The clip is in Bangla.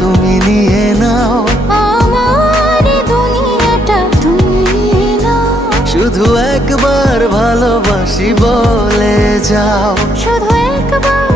তুমি নিয়ে নাও, আমার দুনিয়াটা তুমি নিয়ে নাও। শুধু একবার ভালোবাসি বলে যাও, শুধু একবার